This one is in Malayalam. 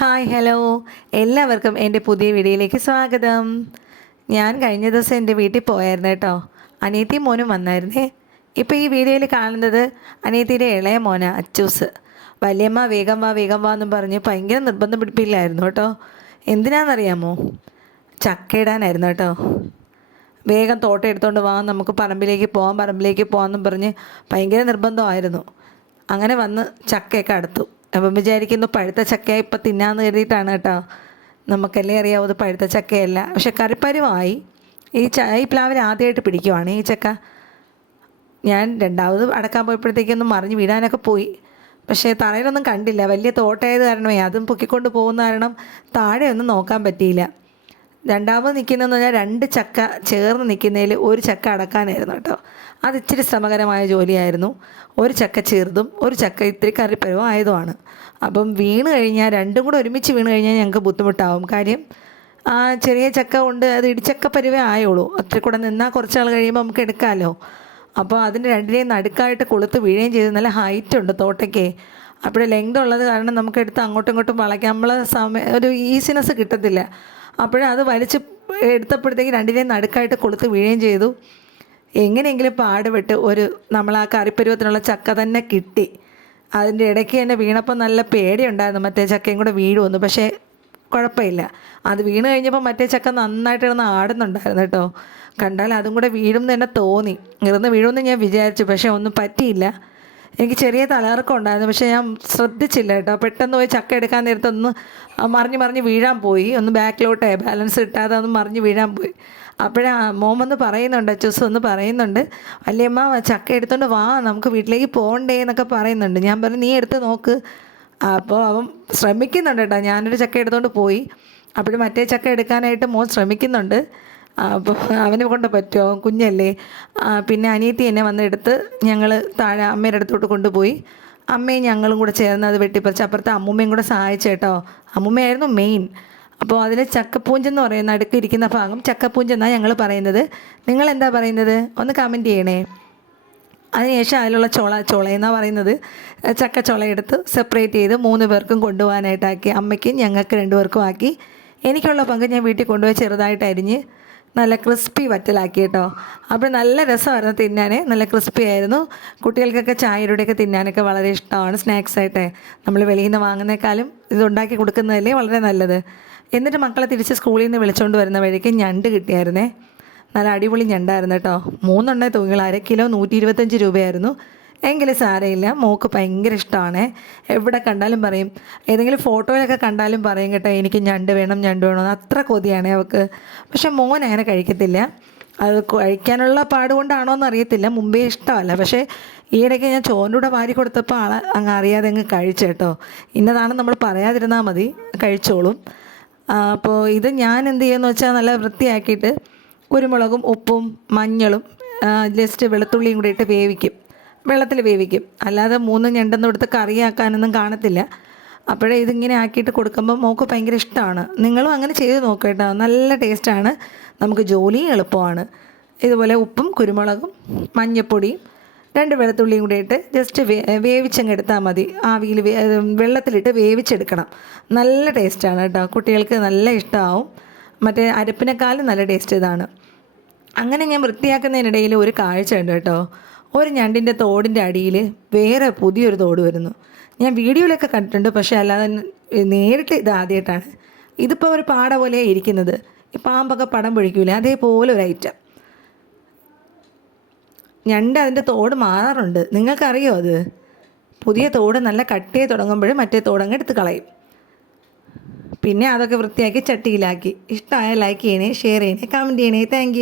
ഹായ് ഹലോ എല്ലാവർക്കും എൻ്റെ പുതിയ വീഡിയോയിലേക്ക് സ്വാഗതം. ഞാൻ കഴിഞ്ഞ ദിവസം എൻ്റെ വീട്ടിൽ പോയായിരുന്നു കേട്ടോ. അനിയത്തിയും മോനും വന്നായിരുന്നേ. ഇപ്പോൾ ഈ വീഡിയോയിൽ കാണുന്നത് അനിയത്തിയുടെ ഇളയ മോന അച്ചൂസ്. വലിയമ്മ വേഗം വാ എന്നും പറഞ്ഞ് ഭയങ്കര നിർബന്ധം പിടിപ്പില്ലായിരുന്നു കേട്ടോ. എന്തിനാണെന്നറിയാമോ? ചക്ക ഇടാനായിരുന്നു കേട്ടോ. വേഗം തോട്ടം എടുത്തുകൊണ്ട് വാ, നമുക്ക് പറമ്പിലേക്ക് പോകാമെന്നും പറഞ്ഞ് ഭയങ്കര നിർബന്ധമായിരുന്നു. അങ്ങനെ വന്ന് ചക്കയൊക്കെ അടുത്തു. അപ്പം വിചാരിക്കുന്നു പഴുത്ത ചക്ക ഇപ്പം തിന്നാന്ന് കരുതിയിട്ടാണ് കേട്ടോ. നമുക്കല്ലേ അറിയാവൂ അത് പഴുത്ത ചക്കയല്ല, പക്ഷെ കറിപ്പരുവായി. ഈ പ്ലാവിൽ ആദ്യമായിട്ട് പിടിക്കുവാണ് ഈ ചക്ക. ഞാൻ രണ്ടാമത് അടക്കാൻ പോയപ്പോഴത്തേക്കൊന്നും മറിഞ്ഞ് വീഴാനൊക്കെ പോയി, പക്ഷേ തറയിലൊന്നും കണ്ടില്ല. വലിയ തോട്ടമായത് കാരണമേ അതും പൊക്കിക്കൊണ്ട് പോകുന്ന കാരണം താഴെ ഒന്നും നോക്കാൻ പറ്റിയില്ല. രണ്ടാമത് നിൽക്കുന്നതെന്ന് പറഞ്ഞാൽ 2 ചക്ക ചേർന്ന് നിൽക്കുന്നതിൽ ഒരു ചക്ക അടക്കാനായിരുന്നു കേട്ടോ. അത് ഇച്ചിരി ശ്രമകരമായ ജോലിയായിരുന്നു. ഒരു ചക്ക ചെറുതും ഒരു ചക്ക ഇത്തിരി കറിപ്പരവും ആയതുമാണ്. അപ്പം വീണ് കഴിഞ്ഞാൽ രണ്ടും കൂടെ ഒരുമിച്ച് വീണ് കഴിഞ്ഞാൽ ഞങ്ങൾക്ക് ബുദ്ധിമുട്ടാവും. കാര്യം ആ ചെറിയ ചക്ക കൊണ്ട് അത് ഇടിച്ചക്ക പരുവേ ആയുള്ളൂ. അത്ര കൂടെ നിന്നാൽ കുറച്ചാൾ കഴിയുമ്പോൾ നമുക്ക് എടുക്കാമല്ലോ. അപ്പോൾ അതിൻ്റെ രണ്ടിനെയും നടുക്കായിട്ട് കൊളുത്ത് വീഴുകയും ചെയ്ത് നല്ല ഹൈറ്റ് ഉണ്ട് തോട്ടയ്ക്ക്. അപ്പോൾ ലെങ്ത് ഉള്ളത് കാരണം നമുക്കെടുത്ത് അങ്ങോട്ടും ഇങ്ങോട്ടും വളയ്ക്കാൻ നമ്മളെ ഒരു ഈസിനെസ് കിട്ടത്തില്ല. അപ്പോഴത് വലിച്ച് എടുത്തപ്പോഴത്തേക്ക് രണ്ടിനെയും നടുക്കായിട്ട് കൊളുത്ത് വീഴുകയും ചെയ്തു. എങ്ങനെയെങ്കിലും പാടുപെട്ട് നമ്മൾ ആ കറിപ്പരുവത്തിനുള്ള ചക്ക തന്നെ കിട്ടി. അതിൻ്റെ ഇടയ്ക്ക് തന്നെ വീണപ്പോൾ നല്ല പേടിയുണ്ടായിരുന്നു മറ്റേ ചക്കയും കൂടെ വീഴുമെന്ന്. പക്ഷേ കുഴപ്പമില്ല, അത് വീണ് കഴിഞ്ഞപ്പോൾ മറ്റേ ചക്ക നന്നായിട്ട് കിടന്ന് ആടുന്നുണ്ടായിരുന്നു കേട്ടോ. കണ്ടാൽ അതും കൂടെ വീഴും എന്ന് തന്നെ തോന്നി. ഇറന്ന് വീഴുമെന്ന് ഞാൻ വിചാരിച്ചു, പക്ഷേ ഒന്നും പറ്റിയില്ല. എനിക്ക് ചെറിയ തലകറക്കം ഉണ്ടായിരുന്നു, പക്ഷേ ഞാൻ ശ്രദ്ധിച്ചില്ല കേട്ടോ. പെട്ടെന്ന് പോയി ചക്ക എടുക്കാൻ നേരത്തൊന്ന് മറിഞ്ഞ് വീഴാൻ പോയി. ഒന്ന് ബാക്കിലോട്ടേ ബാലൻസ് കിട്ടാതെ ഒന്ന് മറിഞ്ഞ് വീഴാൻ പോയി. അപ്പോഴാ മോൻ വന്ന് പറയുന്നുണ്ട്, അച്ചൂസ് വന്ന് പറയുന്നുണ്ട്, വല്യമ്മ ചക്ക എടുത്തോണ്ട് വാ, നമുക്ക് വീട്ടിലേക്ക് പോകണ്ടേ എന്നൊക്കെ പറയുന്നുണ്ട്. ഞാൻ പറഞ്ഞു നീ എടുത്ത് നോക്ക്. അപ്പോൾ അവൻ ശ്രമിക്കുന്നുണ്ട് കേട്ടോ. ഞാനൊരു ചക്ക എടുത്തുകൊണ്ട് പോയി. അപ്പോഴും മറ്റേ ചക്ക എടുക്കാനായിട്ട് മോൻ ശ്രമിക്കുന്നുണ്ട്. അപ്പോൾ അവനെ കൊണ്ട് പറ്റുമോ, കുഞ്ഞല്ലേ. പിന്നെ അനിയത്തി എന്നെ വന്നെടുത്ത് ഞങ്ങൾ താഴെ അമ്മയുടെ അടുത്തോട്ട് കൊണ്ടുപോയി. അമ്മയും ഞങ്ങളും കൂടെ ചേർന്ന് അത് വെട്ടിപ്പറിച്ച് അപ്പുറത്തെ അമ്മൂമ്മയും കൂടെ സഹായിച്ചേട്ടോ. അമ്മൂമ്മയായിരുന്നു മെയിൻ. അപ്പോൾ അതിൽ ചക്കപ്പൂഞ്ചെന്ന് പറയുന്ന അടുക്ക് ഇരിക്കുന്ന ഭാഗം ചക്കപ്പൂഞ്ചെന്നാണ് ഞങ്ങൾ പറയുന്നത്. നിങ്ങളെന്താ പറയുന്നത് ഒന്ന് കമൻറ്റ് ചെയ്യണേ. അതിനുശേഷം അതിലുള്ള ചുളയെന്നാണ് പറയുന്നത്. ചക്കച്ചുള എടുത്ത് സെപ്പറേറ്റ് ചെയ്ത് 3 പേർക്കും കൊണ്ടുപോകാനായിട്ടാക്കി. അമ്മയ്ക്കും ഞങ്ങൾക്ക് 2 പേർക്കും ആക്കി. എനിക്കുള്ള പങ്ക് ഞാൻ വീട്ടിൽ കൊണ്ടുപോയി ചെറുതായിട്ട് അരിഞ്ഞ് നല്ല ക്രിസ്പി വറ്റലാക്കി കേട്ടോ. അപ്പോൾ നല്ല രസമായിരുന്നു തിന്നാൻ, നല്ല ക്രിസ്പി ആയിരുന്നു. കുട്ടികൾക്കൊക്കെ ചായയുടെയൊക്കെ തിന്നാനൊക്കെ വളരെ ഇഷ്ടമാണ്. സ്നാക്സായിട്ട് നമ്മൾ വെളിയിൽ നിന്ന് വാങ്ങുന്നേക്കാളും ഇതുണ്ടാക്കി കൊടുക്കുന്നതല്ലേ വളരെ നല്ലത്. എന്നിട്ട് മക്കളെ തിരിച്ച് സ്കൂളിൽ നിന്ന് വിളിച്ചുകൊണ്ട് വരുന്ന വഴിക്ക് ഞണ്ട് കിട്ടിയായിരുന്നേ. നല്ല അടിപൊളി ഞണ്ടായിരുന്നു കേട്ടോ. 3 എണ്ണേ തൂങ്ങിയുള്ള 1 കിലോ 125 രൂപയായിരുന്നു. എങ്കിലും സാരമില്ല, മോൾക്ക് ഭയങ്കര ഇഷ്ടമാണ്. എവിടെ കണ്ടാലും പറയും, ഏതെങ്കിലും ഫോട്ടോയിലൊക്കെ കണ്ടാലും പറയും കേട്ടോ എനിക്ക് ഞണ്ട് വേണം അത്ര കൊതിയാണ് അവൾക്ക്. പക്ഷെ മോൻ അങ്ങനെ കഴിക്കത്തില്ല. അത് കഴിക്കാനുള്ള പാടുകൊണ്ടാണോ എന്ന് അറിയത്തില്ല, മുമ്പേ ഇഷ്ടമല്ല. പക്ഷേ ഈയിടയ്ക്ക് ഞാൻ ചോറിൻ്റെ വാരി കൊടുത്തപ്പോൾ അങ്ങ് അറിയാതെ അങ്ങ് കഴിച്ചു കേട്ടോ. ഇന്നതാണെന്ന് നമ്മൾ പറയാതിരുന്നാൽ മതി, കഴിച്ചോളും. അപ്പോൾ ഇത് ഞാൻ എന്ത് ചെയ്യുമെന്ന് വെച്ചാൽ നല്ല വൃത്തിയാക്കിയിട്ട് കുരുമുളകും ഉപ്പും മഞ്ഞളും ജസ്റ്റ് വെളുത്തുള്ളിയും കൂടി ഇട്ട് വെള്ളത്തിൽ വേവിക്കും. അല്ലാതെ 3 ഞണ്ടൊന്നും എടുത്ത് കറിയാക്കാനൊന്നും കാണത്തില്ല. അപ്പോഴേ ഇതിങ്ങനെ ആക്കിയിട്ട് കൊടുക്കുമ്പോൾ മോൾക്ക് ഭയങ്കര ഇഷ്ടമാണ്. നിങ്ങളും അങ്ങനെ ചെയ്ത് നോക്കുക കേട്ടോ, നല്ല ടേസ്റ്റാണ്. നമുക്ക് ജോലിയും എളുപ്പമാണ്. ഇതുപോലെ ഉപ്പും കുരുമുളകും മഞ്ഞൾപ്പൊടിയും 2 വെളുത്തുള്ളിയും കൂടി ഇട്ട് ജസ്റ്റ് വേവിച്ചങ്ങ് എടുത്താൽ മതി. ആവിയിൽ വെള്ളത്തിലിട്ട് വേവിച്ചെടുക്കണം. നല്ല ടേസ്റ്റാണ് കേട്ടോ, കുട്ടികൾക്ക് നല്ല ഇഷ്ടമാവും. മറ്റേ അരപ്പിനേക്കാളും നല്ല ടേസ്റ്റ് ഇതാണ്. അങ്ങനെ ഞാൻ വൃത്തിയാക്കുന്നതിനിടയിൽ ഒരു കാഴ്ച ഉണ്ട് കേട്ടോ. ഒരു ഞണ്ടിൻ്റെ തോടിൻ്റെ അടിയിൽ വേറെ പുതിയൊരു തോട് വരുന്നു. ഞാൻ വീഡിയോയിലൊക്കെ കണ്ടിട്ടുണ്ട്, പക്ഷേ അല്ലാതെ നേരിട്ട് ഇത് ആദ്യമായിട്ടാണ്. ഇതിപ്പോൾ ഒരു പാട പോലെയാണ് ഇരിക്കുന്നത്. ഈ പാമ്പൊക്കെ പടം പൊഴിക്കൂലേ, അതേപോലെ ഒരു ഐറ്റം ഞണ്ട്. അതിൻ്റെ തോട് മാറാറുണ്ട്, നിങ്ങൾക്കറിയോ അത്? പുതിയ തോട് നല്ല കട്ടിയെ തുടങ്ങുമ്പോഴും മറ്റേ തോടങ്ങ് എടുത്ത് കളയും. പിന്നെ അതൊക്കെ വൃത്തിയാക്കി ചട്ടിയിലാക്കി. ഇഷ്ടമായ ലൈക്ക് ചെയ്യണേ, ഷെയർ ചെയ്യണേ, കമൻറ്റ് ചെയ്യണേ. താങ്ക്